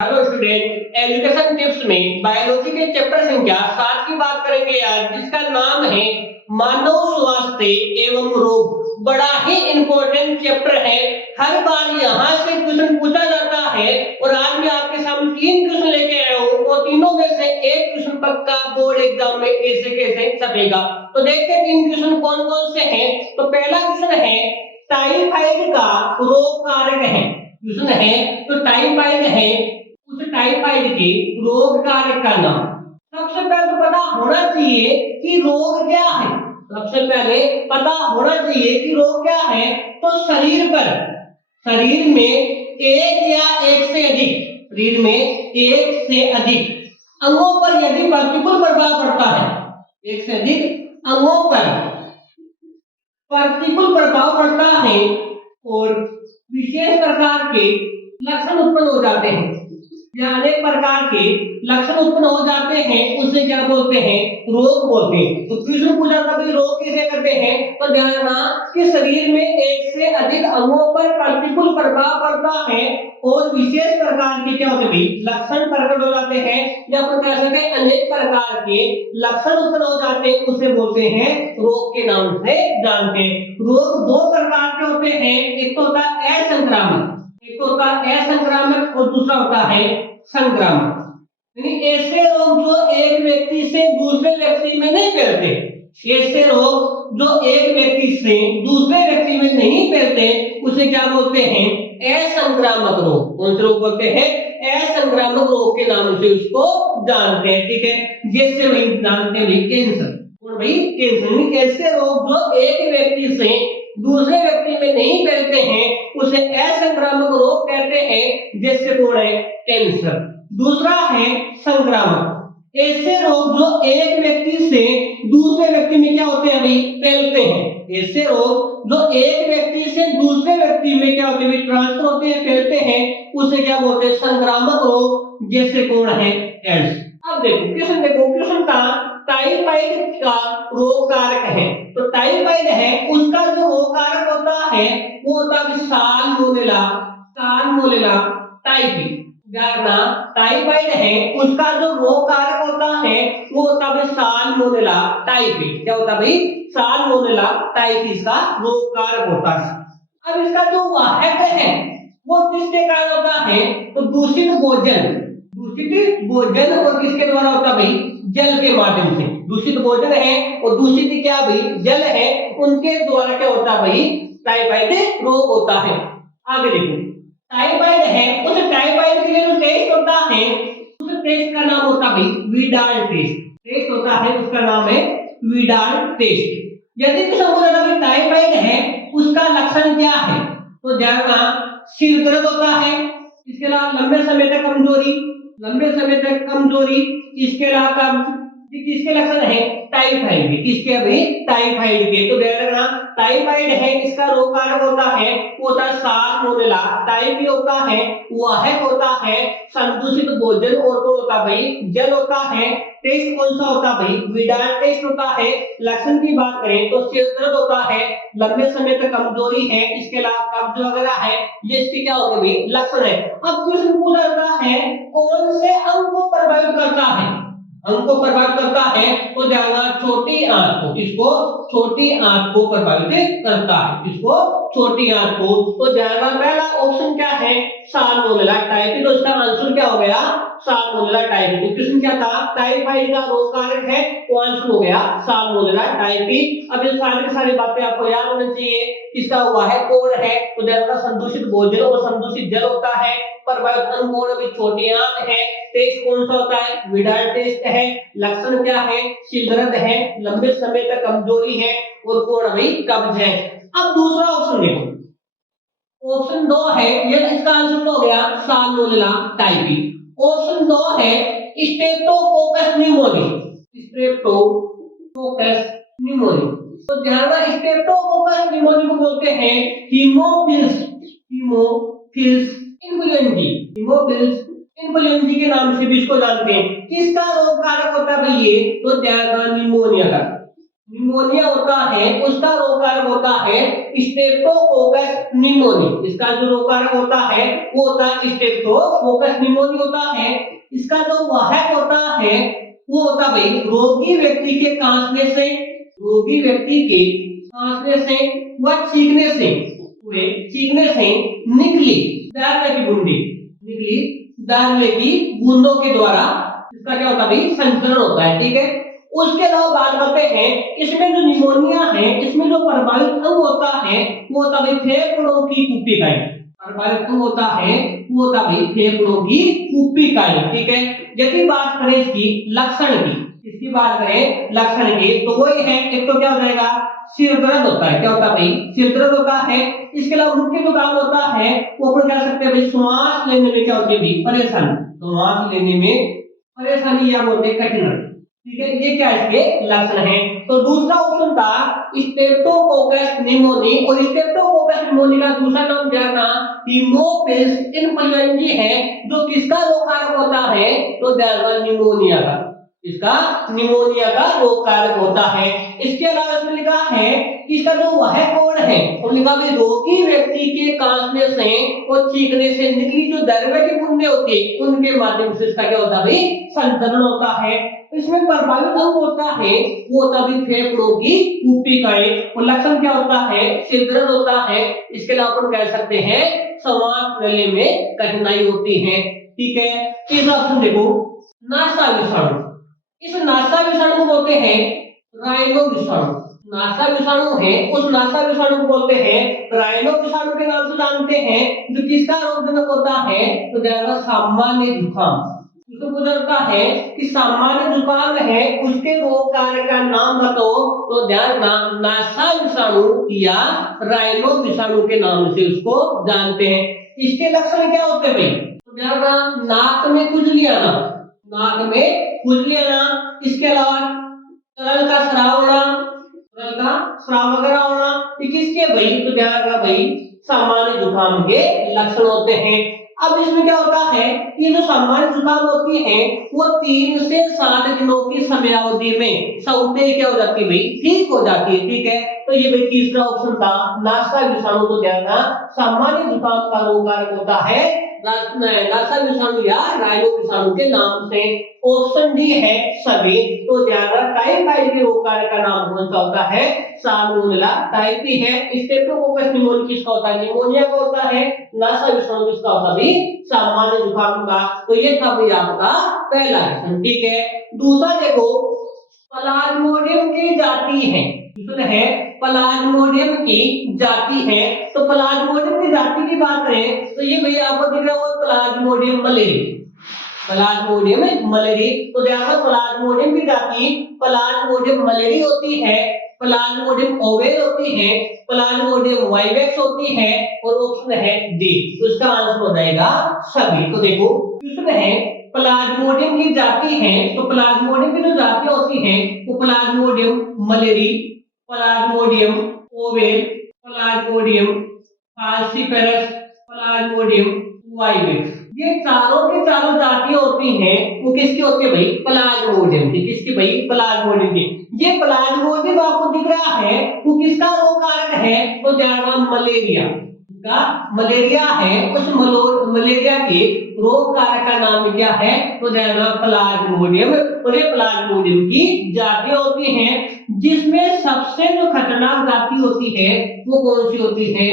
Hello student, education tips में biology के chapter संख्या 7 की बात करेंगे आज, जिसका नाम है मानव स्वास्थ्य एवं रोग। बड़ा ही इंपॉर्टेंट चैप्टर है। हर बार यहाँ से क्वेश्चन पूछा जाता है और आज मैं आपके सामने 3 क्वेश्चन लेके आया हूँ और तीनों में से एक क्वेश्चन पक्का बोर्ड एग्जाम में ऐसे कैसे छपेगा। तो देखते हैं 3 क्वेश्चन कौन कौन से हैं। तो पहला क्वेश्चन है टाइफाइड का रोग कारक है। क्वेश्चन है तो टाइफाइड है, उस टाइफाइड के रोग कारक का नाम। सबसे पहले तो पता होना चाहिए कि रोग क्या है। सबसे पहले पता होना चाहिए कि रोग क्या है। तो शरीर में एक या एक से अधिक शरीर में एक से अधिक अंगों पर यदि प्रतिकूल प्रभाव पड़ता है, एक से अधिक अंगों पर प्रतिकूल प्रभाव पड़ता है और विशेष प्रकार के लक्षण उत्पन्न हो जाते हैं या अनेक प्रकार के लक्षण उत्पन्न हो जाते हैं, उसे क्या बोलते हैं? रोग बोलते हैं। तो क्वेश्चन पूछा था कि रोग किसे करते हैं, तो ध्यान रखना कि शरीर में एक से अधिक अंगों पर प्रतिकूल प्रभाव पड़ता है और विशेष प्रकार के क्या होते हैं लक्षण प्रकट हो जाते हैं या फिर कह सकते हैं अनेक प्रकार के लक्षण उत्पन्न हो जाते हैं, उसे बोलते हैं रोग के नाम से जानते हैं। रोग दो प्रकार के होते हैं, एक तो होता है असंक्रामक, एक तो होता है असंक्रामक और दूसरा होता है संक्रामक। यानी ऐसे रोग जो एक व्यक्ति से दूसरे व्यक्ति में नहीं फैलते, ऐसे रोग जो एक व्यक्ति से दूसरे व्यक्ति में नहीं फैलते, उसे क्या बोलते हैं? असंक्रामक रोग। कौन से रोग बोलते हैं? असंक्रामक रोग के नाम से उसको जानते हैं। ठीक है, जैसे वही जानते हैं कैंसर और भाई कैंसर। ऐसे रोग जो एक व्यक्ति से दूसरे व्यक्ति में नहीं फैलते हैं, उसे असंक्रामक रोग कहते हैं, जैसे कौन है? कैंसर। दूसरा है संक्रामक। ऐसे रोग जो एक व्यक्ति से दूसरे व्यक्ति में क्या होते हैं भाई? फैलते हैं। ऐसे रोग जो एक व्यक्ति से दूसरे व्यक्ति में क्या होते हैं? ट्रांसफर होते हैं, फैलते हैं, उसे क्या बोलते हैं? संक्रामक रोग, जैसे कौन है? एड्स। अब देखो क्वेश्चन था टाइफाइड का रोग कारक है। तो टाइफाइड है, उसका जो रोग कारक होता है वो होता है साल्मोनेला टाइफी। टाइफाइड है, उसका जो रोग कारक होता है वो होता है साल्मोनेला टाइफी। क्या होता है भाई? साल्मोनेला टाइफी का रोग कारक होता है। अब इसका जो वाहक है वो किसके कारण होता है? तो दूषित भोजन और किसके द्वारा होता है भाई? जल के माध्यम से। दूषित भोजन है और दूषित क्या भाई? जल है, उनके द्वारा क्या होता है भाई? टाइफाइड रोग होता है। आगे देखो, टाइफाइड है, उस टाइफाइड के लिए जो टेस्ट होता है, उस टेस्ट का नाम होता है भाई विडाल टेस्ट होता है, उसका नाम है विडाल टेस्ट। यदि किसी को बोला टाइफाइड है, उसका लक्षण क्या है, तो ध्यान रखना सिर दर्द होता है, इसके अलावा लंबे समय तक कमजोरी, इसके अलावा किसके लक्षण है? टाइफाइड के। किसके भाई? टाइफाइड के। तो ध्यान रखना टाइफाइड है, इसका रोग कारक होता है वो होता है साल्मोनेला टाइफी होता है, वाहक होता है संदूषित भोजन और कौन होता भाई? जल होता है। टेस्ट कौन सा होता भाई? विडाल टेस्ट होता है। लक्षण की बात करें तो सिर दर्द होता है, लंबे समय तक कमजोरी है, इसके अलावा कब्ज वगैरह है, ये इसके क्या होते भाई? लक्षण है। अब क्वेश्चन पूछा जाता है कौन से अंग को प्रभावित करता है? अंग को प्रभावित करता है तो ध्यान, छोटी आंत को। किसको? छोटी आंत को प्रभावित करता है। किसको? छोटी आंत को। तो ध्यान, पहला ऑप्शन क्या है? Salmonella typhi. तो इसका आंसर क्या हो गया? Salmonella typhi. तो क्वेश्चन क्या था? टाइफाइड का रोग कारक है, तो आंसर हो गया साल्मोनेला टाइफी। अब ये सारी बातें आपको याद होनी चाहिए। इसका वाहक कौन है? तो ध्यान, संदूषित भोजन और संदूषित जल होता है। प्रभावित अंग कौन? अभी छोटी आंत है। टेस्ट कौन सा होता है? विडाल टेस्ट है। लक्षण क्या है? सिर दर्द है, लंबे समय तक कमजोरी है और कौन भाई? कब्ज है। अब दूसरा ऑप्शन देखो, ऑप्शन 2 है, ये इसका आंसर हो गया साल्मोनेला टाइफी। ऑप्शन 2 है स्ट्रेप्टोकोकस निमोनिया। तो ध्यान रखना स्ट्रेप्टोकोकस निमोनिया को बोलते हैं हीमोफिल्स इन्फ्लुएंजा के नाम से भी इसको जानते हैं। किसका रोग कारक होता है भाई? ये तो ध्यान रखना निमोनिया का। निमोनिया होता है उसका रोगकारक होता है स्ट्रेप्टोकोकस निमोनी। इसका जो रोगकारक होता है वो होता है स्ट्रेप्टोकोकस निमोनी होता है। इसका जो वाहक होता है वो होता है भाई रोगी व्यक्ति के खांसने से, रोगी व्यक्ति के खांसने से व छींकने से निकली दारुले की बूंदी, निकली दारुले की बूंदों के द्वारा इसका क्या होता है भाई संचरण होता है। ठीक है, उसके अलावा बात करते हैं इसमें जो निमोनिया है इसमें जो प्रभावित अंग होता है वो होता है फेफड़ों की कुप्पिकाई। प्रभावित अंग होता है वो होता है फेफड़ों की कुप्पिकाई। ठीक है, यदि बात करें इसकी लक्षण की, इसकी बात करें लक्षण की तो वही है, एक तो क्या हो जाएगा सिर दर्द होता है। क्या होता है भाई सिर दर्द होता है। इसके अलावा मुख्य जो काम होता है वो अपन कह सकते हैं भाई श्वास लेने में क्या होती है भाई परेशानी, श्वास लेने में परेशानी या बोलते हैं कठिनाई। ठीक है, ये क्या इसके लक्षण है। तो दूसरा ऑप्शन था स्ट्रेप्टोकोकस निमोनी, और स्ट्रेप्टोकोकस निमोनी का दूसरा नाम जानना हीमोफिलस इन्फ्लुएंजाe है, जो किसका रोगकारक होता है तो जानना निमोनिया का, इसका निमोनिया का रोगकारक होता है। इसके अलावा इसमें लिखा है कि इसका जो वह कोड है तो लिखा भी रोगी व्यक्ति के कांसने से और छींकने से निकली जो दरवे की बूंदें होती है उनके माध्यम से इसका क्या होता है भाई संचरण होता है। इसमें प्रभावित अंग होता है वो होता है फेफड़ों की कुप्पिकाएं, और लक्षण क्या होता है सिर दर्द होता है। इसके अलावा अपन कह सकते हैं सांस लेने में कठिनाई होती है। ठीक है, तीसरा ऑप्शन देखो नासा विषाणु। इस नासा विषाणु को बोलते हैं राइनो विषाणु। नासा विषाणु है उस नासा विषाणु को बोलते हैं राइनो विषाणु के नाम से जानते हैं, जो किसका रोगजनक होता है तो जरा सामान्य जुकाम। उसको पूछता है कि सामान्य जुकाम है उसके रोग कारक का नाम बताओ तो ध्यान नासा विषाणु या राइनो विषाणु के नाम से उसको जानते हैं। इसके लक्षण क्या होते हैं भाई तो ध्यान नाक में खुजली आना, नाक में खुजली आना। इसके अलावा तरल का स्राव होना, तरल का स्राव वगैरह होना, ये किसके भाई तो ध्यान रखना भाई सामान्य जुकाम के लक्षण होते हैं। अब इसमें क्या होता है ये जो सामान्य जुकाम होती है वो 3 से 7 दिनों की समयावधि में सौते क्या हो जाती है भाई ठीक हो जाती है। ठीक है, तो ये भाई तीसरा ऑप्शन था नासा विषाणु को ध्यान रखना सामान्य जुकाम का रोगकारक होता है नासा विषाणु या राइनो विषाणु के नाम से। ऑप्शन डी है सभी, तो ध्यान रखना टाइफाइड के रोगकारक का नाम कौन सा होता है साल्मोनेला टाइफी है। स्ट्रेप्टोकोकस निमोनिया किसका होता है निमोनिया का होता है। नासा विषाणु किसका होता है सामान्य जुकाम का। तो ये था भाई आपका पहला क्वेश्चन। ठीक है, दूसरा देखो प्लाज्मोडियम की जाति है, है प्लाज्मोडियम की जाति है। तो प्लाज्मोडियम की जाति की बात करें तो ये भैया आपको दिख रहा होगा प्लाज्मोडियम मलेरी, प्लाज्मोडियम मलेरी। तो देखो प्लाज्मोडियम की जाति प्लाज्मोडियम मलेरी होती है, प्लाज्मोडियम ओवेल होती है, प्लाज्मोडियम वाइवेक्स होती है, और ऑप्शन है डी, तो इसका आंसर हो जाएगा सभी। तो देखो क्वेश्चन है प्लाज्मोडियम की जाति है, तो प्लाज्मोडियम की जो जाति होती है वो Plasmodium malariae, Plasmodium ovale, Plasmodium falciparum, Plasmodium vivax, ये चारों की चारों जातियां होती हैं वो किसकी होती है भाई प्लाज्मोडियम की। किसकी भाई प्लाज्मोडियम की। ये प्लाज्मोडियम आपको दिख रहा है वो किसका रोग कारक है तो ध्यान मलेरिया का, मलेरिया है उस मलेरिया के रोग कारक का नाम क्या है तो ध्यान प्लाज्मोडियम। और ये प्लाज्मोडियम की जातियां होती हैं जिसमें सबसे जो खतरनाक जाति होती है वो कौन सी होती है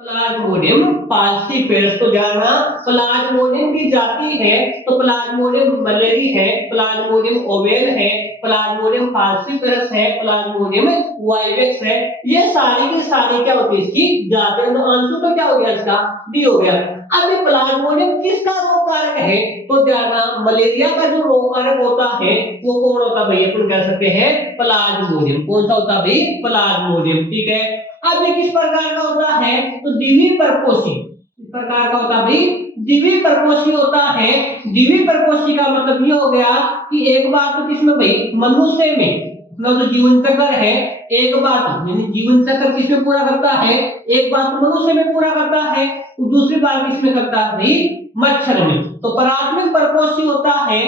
प्लाज्मोडियम फाल्सिपेरस। तो जानना प्लाज्मोडियम की जाति है तो प्लाज्मोडियम मलेरी है, प्लाज्मोडियम ओवेल है, प्लाज्मोडियम फाल्सिपेरस है, प्लाज्मोडियम वाइवेक्स है। ये सारी की सारी क्या होती है इसकी जाति। तो आंसर तो क्या हो गया इसका डी हो गया। अब ये प्लाज्मोडियम किसका रोग कारक है तो जानना मलेरिया का जो रोग कारक होता है वो कौन होता है भाई अपन कह सकते हैं प्लाज्मोडियम। कौन सा होता है भाई प्लाज्मोडियम। ठीक है, अब ये किस प्रकार का होता है तो द्विपर्कोशी, इस प्रकार का होता है भाई द्विपर्कोशी होता है। द्विपर्कोशी का मतलब ये हो गया कि एक बात तो किसमें भाई मनुष्य में मतलब जो जीवन चक्र है एक बात यानी जीवन चक्र किसमें पूरा करता है एक बात मनुष्य में पूरा करता है, दूसरी बात किसमें करता है भाई मच्छर में। तो प्राथमिक परपोषी होता है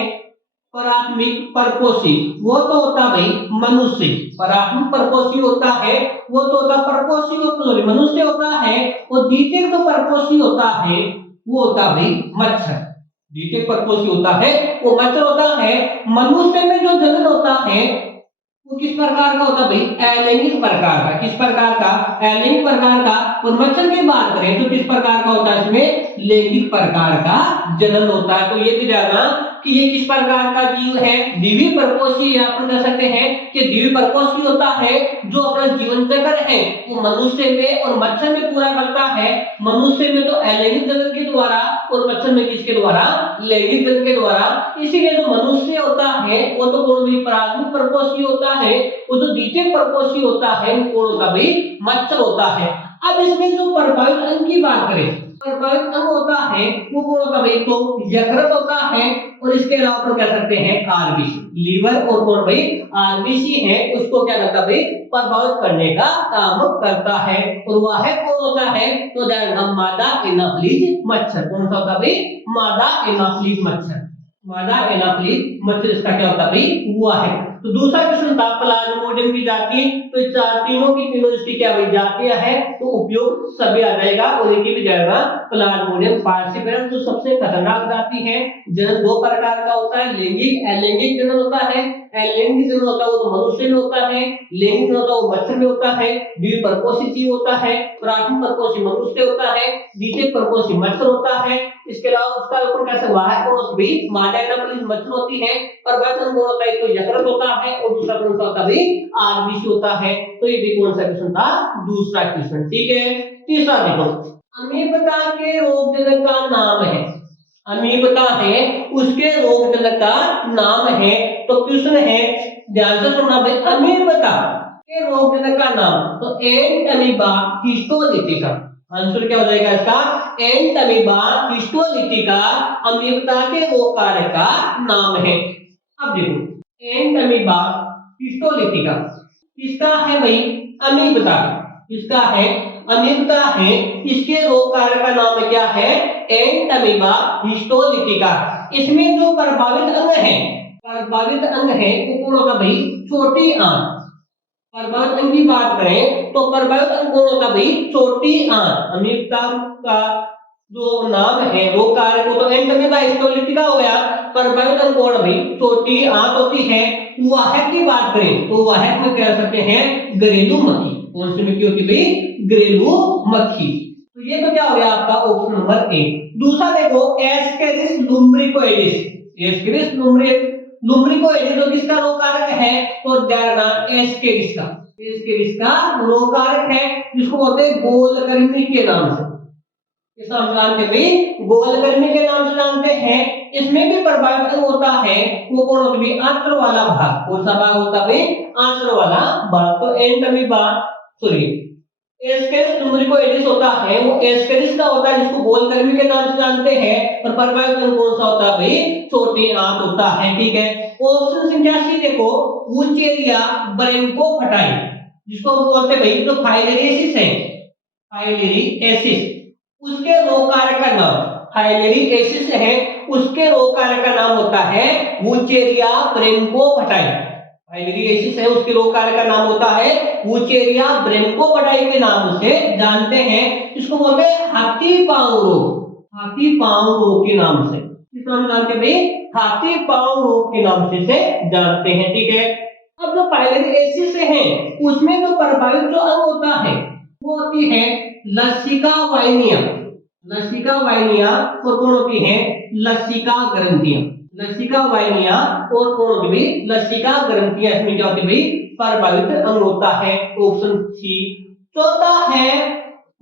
प्राथमिक परपोषी वो तो होता भाई मनुष्य, प्राथमिक परपोषी होता है वो तो होता परपोषी सॉरी मनुष्य होता है, और द्वितीयक जो परपोषी होता है वो होता भाई मच्छर। द्वितीयक परपोषी होता है वो मच्छर होता है। मनुष्य में जो जनन होता है वो किस प्रकार का होता है भाई, अलैंगिक प्रकार का। किस प्रकार का, अलैंगिक प्रकार का। और मच्छर की बात करें तो किस प्रकार का होता है, इसमें लैंगिक प्रकार का जनन होता है। तो ये भी जानना कि ये किस प्रकार का जीव है, द्विपर्पोषी। अपन कह सकते हैं कि द्विपर्पोषी होता है जो अपना जीवन चक्र है वो मनुष्य में और मच्छर में पूरा करता है। मनुष्य में तो अलैंगिक जनन के द्वारा और मच्छर में किसके द्वारा, लैंगिक जनन के द्वारा। इसीलिए जो मनुष्य होता है वो तो कौन भी प्राथमिक परपोषी होता है, वो जो द्वितीय परपोषी होता है वो कौन होता भाई, मच्छर होता है। अब इसमें जो प्रभावित अंग की बात करें, प्रभावित अंग होता है वो कौन होता भाई, तो यकृत होता है। और इसके अलावा अपन कह सकते हैं आरबीसी, लीवर और कौन भाई, आरबीसी है, उसको क्या करता भाई, प्रभावित करने का काम करता है। और वह है कौन होता है, तो मादा एनाफ्लीज मच्छर। कौन सा होता भाई, मादा एनाफ्लीज मच्छर। मादा एनाफ्लीज मच्छर इसका क्या होता भाई, हुआ है। तो दूसरा क्वेश्चन था प्लाज्मोडियम की जाति। तो तीनों की तीनों इसकी क्या भाई जातियां है, तो उपयोग सभी आ जाएगा और एक भी जाएगा प्लाज्मोडियम पार्सिपेरम। जो सबसे खतरनाक जाति है, जनन दो प्रकार का होता है, लैंगिक अलैंगिक जनन होता है। अलैंगिक जनन होता है वो तो मनुष्य में होता है, लैंगिक जनन होता है वो मच्छर में होता है। द्विपर्पोषी जीव होता है, प्राथमिक परपोषी मनुष्य होता है, द्वितीय परपोषी मच्छर होता है। इसके अलावा उसका अपन कैसे हुआ है, कौन भी मादा एनाफ्लीज मच्छर होती है, और वचन कौन होता है, तो यकृत होता है, और दूसरा कौन सा होता है, आरबीसी होता है। तो ये भी कौन सा क्वेश्चन था, दूसरा क्वेश्चन। ठीक है, तीसरा देखो, अमीबता के रोगजनक का नाम है। अमीबता है उसके रोगजनक का नाम है। तो क्वेश्चन है, ध्यान से सुनना भाई, अमीबता के रोगजनक का नाम, तो एंटमीबा हिस्टोलिटिका। आंसर क्या हो जाएगा इसका, एंटमीबा हिस्टोलिटिका अमीबता के रोग कारक का नाम है। अब देखो, एंटमीबा हिस्टोलिटिका किसका है भाई, अमीबता। इसका है अमीबता है, इसके रोग कारक का नाम क्या है, एंटमीबा हिस्टोलिटिका। इसमें जो प्रभावित अंग है, प्रभावित अंग है वो कौन होगा भाई, छोटी आंत। प्रभावित अंग की बात करें तो प्रभावित अंग कौन होगा भाई, छोटी आंत। अमीबता का जो नाम है वो कारक तो एंटमीबा हिस्टोलिटिका हो गया। प्रभावित अंग कौन भाई, छोटी आंत होती है। वाहक की बात करें तो वाहक में कह सकते हैं घरेलू मक्खी। कौन सी मक्खी होती भाई, घरेलू मक्खी। तो ये तो क्या हो गया आपका ऑप्शन नंबर ए। दूसरा देखो, एस्केरिस लुम्ब्रिकोइडिस। एस्केरिस लुम्ब्रिकोइडिस तो किसका रोग कारक है, तो ध्यान, एस्केरिस का। एस्केरिस का रोग कारक है, जिसको बोलते हैं गोलकर्मी के नाम से। इस नाम से जानते हैं, गोलकर्मी के नाम से जानते हैं। इसमें भी प्रभावित अंग होता है, वो कौन होता है, आंत्र वाला भाग। कौन सा भाग होता है, आंत्र वाला भाग। तो एंटमीबा सॉरी एस्केरिस लुम्ब्रिकोइडिस होता है, वो एस्केरिस का होता है, जिसको गोलकर्मी के नाम से जानते हैं। और प्रभावित अंग कौन सा होता है भाई, छोटी आंत होता है। ठीक है, ऑप्शन संख्या सी देखो, वुचेरिया ब्रैंकोफटाई, जिसको हम बोलते हैं भाई, जो फाइलेरियासिस है, फाइलेरियासिस, उसके रोग कारक का नाम, फाइलेरियासिस है उसके रोग कारक का नाम होता है वुचेरिया ब्रैंकोफटाई। फाइलेरियासिस है उसके रोग कारक का नाम होता है वुचेरिया ब्रैंकोफटाई के नाम से जानते हैं। इसको बोलते हैं हाथी पांव रोग, हाथी पांव रोग के नाम से। किस नाम से जानते हैं भाई, हाथी पांव रोग के नाम से जानते हैं। ठीक है, अब जो फाइलेरियासिस है उसमें जो प्रभावित जो अंग होता है वो होती है लसिका वाहिनियां। लसिका वाहिनियां और कौन होती है, लसिका ग्रंथियां। लसिका वाहिनियां और कौन होती है, लसिका ग्रंथियां। इसमें क्या होती है भाई, प्रभावित अंग होता है। Option C. चौथा है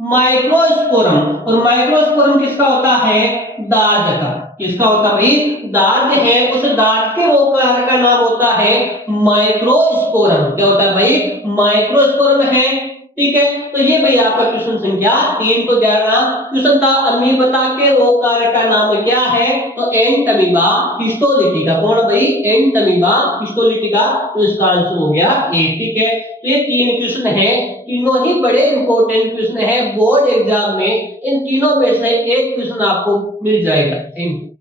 माइक्रोस्पोरम, और माइक्रोस्पोरम किसका होता है, दाद का। किसका होता है भाई, दाद है, उस दाद के रोग कारक का नाम होता है माइक्रोस्पोरम। क्या होता है भाई, माइक्रोस्पोरम है। ठीक है, तो ये भाई आपका क्वेश्चन संख्या 3। तो ध्यान, क्वेश्चन था अमीबता के रोग कारक का नाम क्या है, तो एंटमीबा हिस्टोलिटिका। कौन भाई, एंटमीबा हिस्टोलिटिका। तो इसका आंसर हो गया ए। ठीक है, तो ये 3 क्वेश्चन है, तीनों ही बड़े इंपॉर्टेंट क्वेश्चन है बोर्ड एग्जाम में। इन तीनों में से एक क्वेश्चन आपको मिल जाएगा। Thank you.